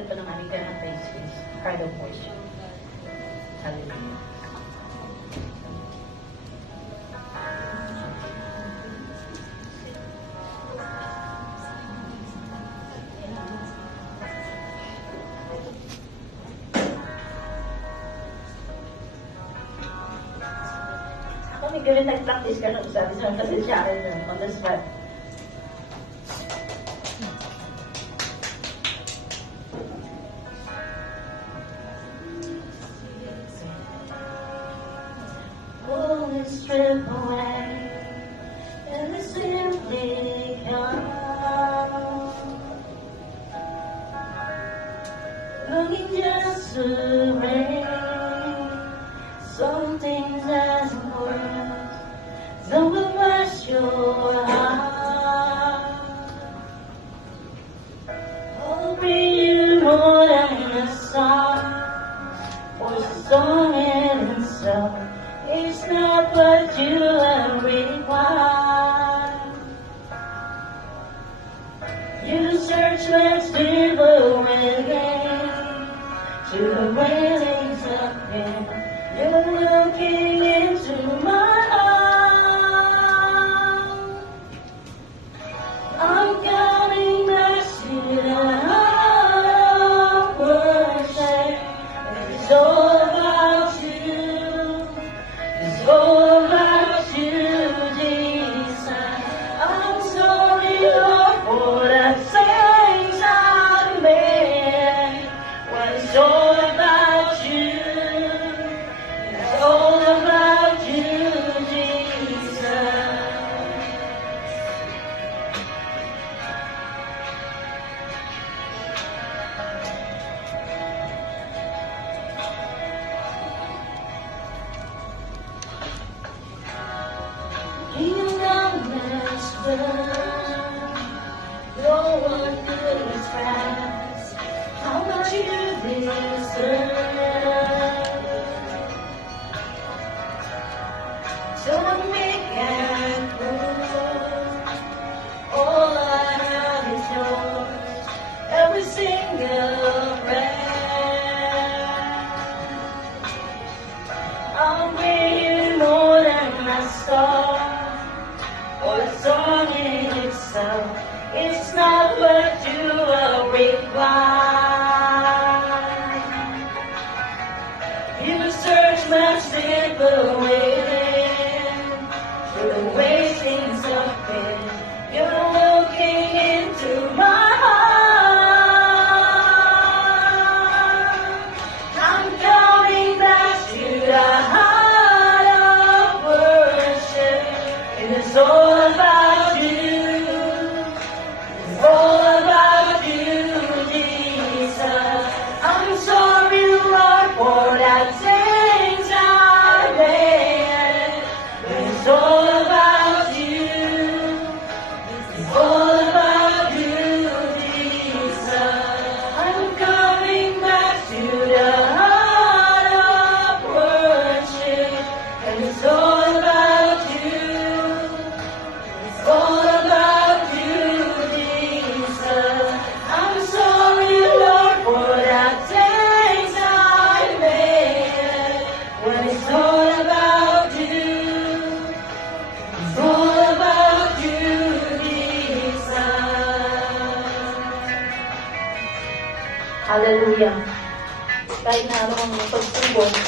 pagkat pa ng aming ganang praise is heart of worship. Hallelujah. Ako may gawin nag-practice ka nung sabi sa kasi siya akin on the spot. Strip away and we simply come looking just to rain some things as important that will bless your heart. I'll bring you more than a song or a song in itself. It's not what you require. You search much deeper within to the wailings of him. You're looking into my heart. I'm coming back to the heart of worship. It's all about you. It's all about you, Jesus. I'm sorry, Lord, for the things I made. When it's all about you, it's all about you, Jesus. You know master, no one could express how much you deserve. So I make and prove all I have is yours, every single breath. I'll bring you more than a song or a song in itself. It's not what you require. You search much deeper within through the wastings of it. You're looking into my heart. I'm coming back to the heart of worship. It's all about you. It's all about you, Jesus. I'm sorry, Lord, for the things I made. It's all about you. It's all about you, Jesus. I'm coming back to the heart of worship. And it's all about you. It's all about you, Jesus. I'm sorry, Lord, for the things I made. When it's all about you, it's all about you, Jesus. Hallelujah. Kahit na anong pagsubok,